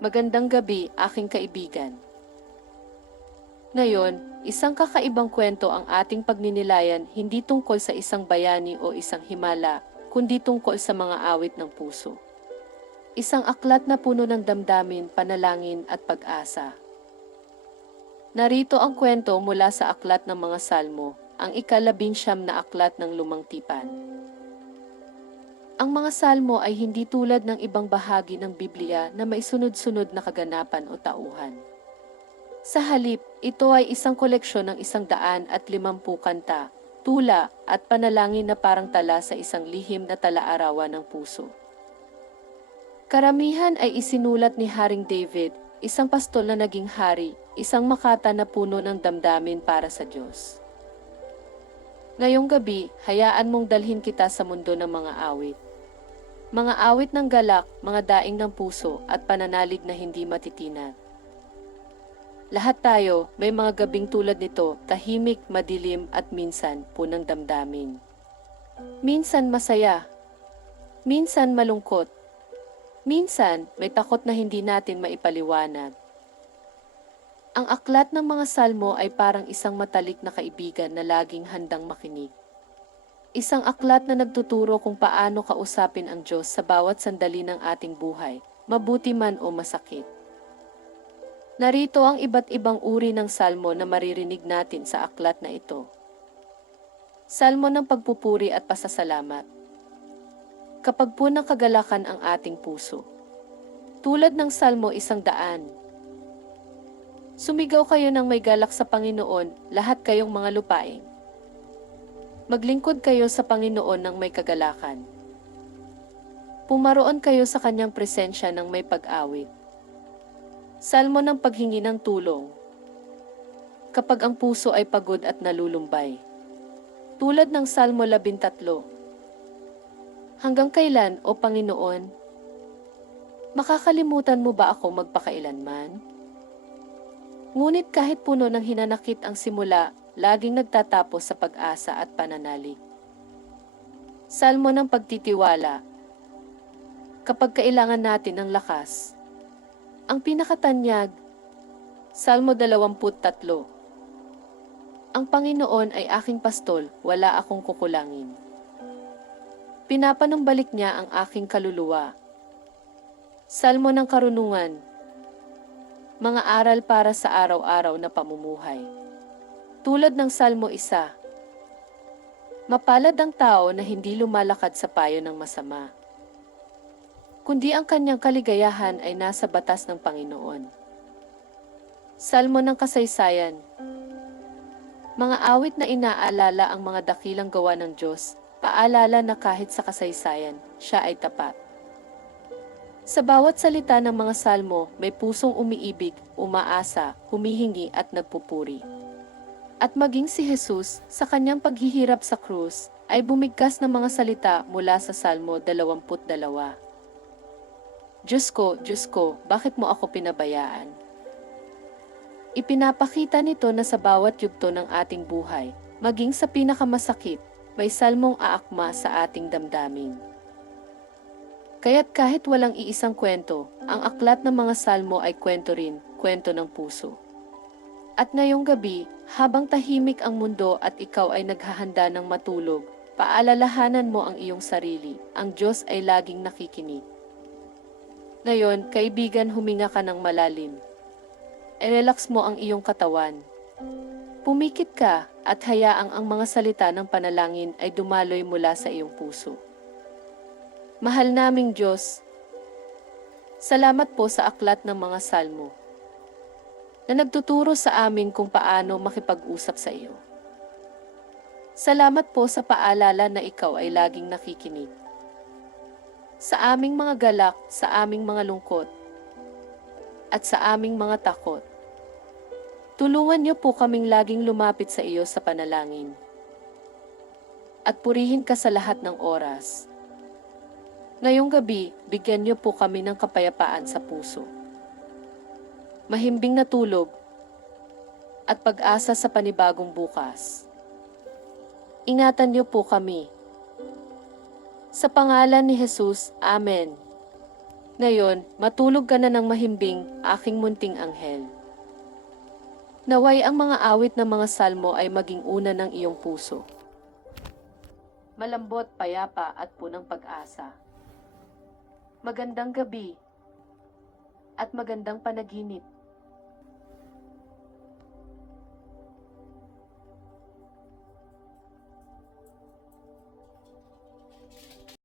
Magandang gabi, aking kaibigan. Ngayon, isang kakaibang kwento ang ating pagninilayan hindi tungkol sa isang bayani o isang himala, kundi tungkol sa mga awit ng puso. Isang aklat na puno ng damdamin, panalangin at pag-asa. Narito ang kwento mula sa aklat ng mga salmo, ang ikalabing siyam na aklat ng lumang tipan. Ang mga salmo ay hindi tulad ng ibang bahagi ng Biblia na may sunod-sunod na kaganapan o tauhan. Sa halip, ito ay isang koleksyon ng isang daan at limampu kanta, tula at panalangin na parang tala sa isang lihim na talaarawan ng puso. Karamihan ay isinulat ni Haring David, isang pastol na naging hari, isang makata na puno ng damdamin para sa Diyos. Ngayong gabi, hayaan mong dalhin kita sa mundo ng mga awit. Mga awit ng galak, mga daing ng puso at pananalig na hindi matitinag. Lahat tayo may mga gabing tulad nito, tahimik, madilim at minsan punang damdamin. Minsan masaya, minsan malungkot, minsan may takot na hindi natin maipaliwanag. Ang aklat ng mga salmo ay parang isang matalik na kaibigan na laging handang makinig. Isang aklat na nagtuturo kung paano kausapin ang Diyos sa bawat sandali ng ating buhay, mabuti man o masakit. Narito ang iba't ibang uri ng salmo na maririnig natin sa aklat na ito. Salmo ng pagpupuri at pasasalamat. Kapag punang kagalakan ang ating puso. Tulad ng salmo isang daan. Sumigaw kayo ng may galak sa Panginoon, lahat kayong mga lupaing. Maglingkod kayo sa Panginoon ng may kagalakan. Pumaroon kayo sa kanyang presensya ng may pag-awit. Salmo ng paghingi ng tulong. Kapag ang puso ay pagod at nalulumbay. Tulad ng Salmo 13. Hanggang kailan, O Panginoon? Makakalimutan mo ba ako magpakailanman? Ngunit kahit puno ng hinanakit ang simula, laging nagtatapos sa pag-asa at pananalig. Salmo ng pagtitiwala. Kapag kailangan natin ng lakas, ang pinakatanyag, Salmo 23. Ang Panginoon ay aking pastol, wala akong kukulangin. Pinapanumbalik niya ang aking kaluluwa. Salmo ng karunungan. Mga aral para sa araw-araw na pamumuhay. Tulad ng Salmo 1. Mapalad ang tao na hindi lumalakad sa payo ng masama kundi ang kanyang kaligayahan ay nasa batas ng Panginoon. Salmo ng Kasaysayan Mga awit na inaalala ang mga dakilang gawa ng Diyos, paalala na kahit sa kasaysayan, siya ay tapat. Sa bawat salita ng mga salmo, may pusong umiibig, umaasa, humihingi at nagpupuri. At maging si Jesus, sa kanyang paghihirap sa krus, ay bumigkas ng mga salita mula sa Salmo 22. Diyos ko, Diyos ko, bakit mo ako pinabayaan? Ipinapakita nito na sa bawat yugto ng ating buhay, maging sa pinakamasakit, may salmong aakma sa ating damdamin. Kaya't kahit walang iisang kwento, ang aklat ng mga salmo ay kwento rin, kwento ng puso. At ngayong gabi, habang tahimik ang mundo at ikaw ay naghahanda ng matulog, paalalahanan mo ang iyong sarili, ang Diyos ay laging nakikinig. Ngayon, kaibigan, huminga ka ng malalim. I-relax mo ang iyong katawan. Pumikit ka at hayaang ang mga salita ng panalangin ay dumaloy mula sa iyong puso. Mahal naming Diyos, salamat po sa aklat ng mga salmo na nagtuturo sa amin kung paano makipag-usap sa iyo. Salamat po sa paalala na ikaw ay laging nakikinig sa aming mga galak, sa aming mga lungkot, at sa aming mga takot. Tulungan niyo po kaming laging lumapit sa iyo sa panalangin. At purihin ka sa lahat ng oras. Ngayong gabi, bigyan niyo po kami ng kapayapaan sa puso. Mahimbing na tulog at pag-asa sa panibagong bukas. Ingatan niyo po kami sa pangalan ni Jesus, Amen. Ngayon, matulog ka na ng mahimbing, aking munting anghel. Naway ang mga awit ng mga salmo ay maging una ng iyong puso. Malambot, payapa at punang pag-asa. Magandang gabi at magandang panaginip.